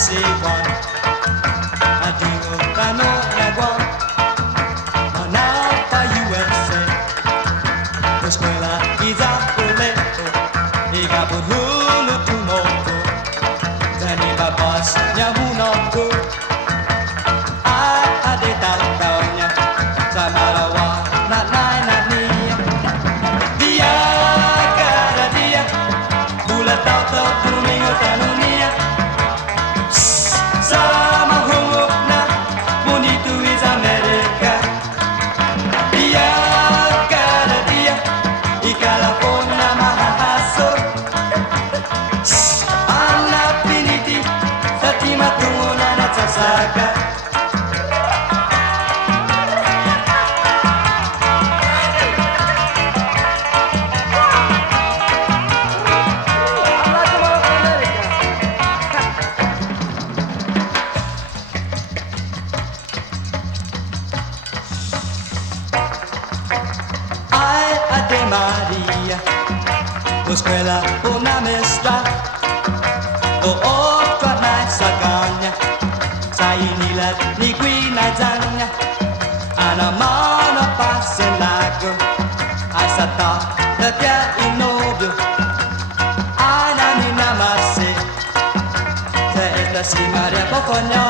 C1 Adigo Kano Nagua Manapa USA Escuela Izapuleto Iga Burhulu Tumoto Zani Babas Nyamunoku Ade Taunya Samarawa Nanai Nania Dia Kada Dia Bula Tau Tau Domingo Tanunia Sama Hongo Na Bonito is America Dia Kada Dia I California Mahaso Anna Piniti Satima Tungona Natsasaka Ave Maria, lo scuola una mestra, lo otto na sagagna, sai ni la ni qui na zagna, ana mano passa in lago, ai sata la tia in novio, ana ni namaste, se esta si Maria Pocogno.